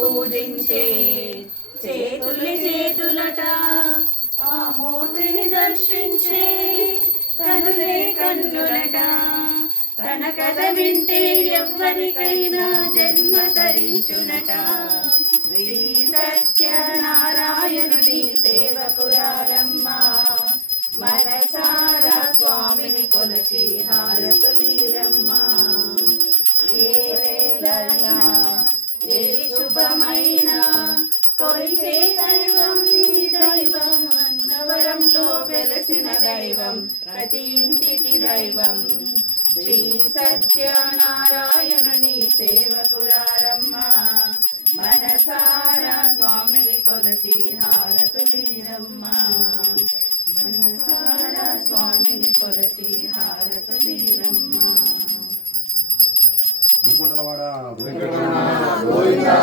పూజించే చేతులి చేతులట ఆ మూర్తిని దర్శించే కనులే కన్నులట. తన కథ వింటే ఎవ్వరికైనా జన్మ ధరించునట. శ్రీ సత్యనారాయణుని సేవకురారమ్మ మనసారా స్వామిని కొలచి హారతులీరమ్మ. ఏ వేళైనా ఏ శుభమైనా కొలిచే దైవం నీ దైవం. అన్నవరంలో వెలసిన దైవం ప్రతి ఇంటికి దైవం. శ్రీ సత్యనారాయణుని సేవకురారమ్మ మనసారా స్వామిని కొలచి హారతులీరమ్మ. మనసారా స్వామిని కొలచి హారతులీరమ్మ. గోవిందా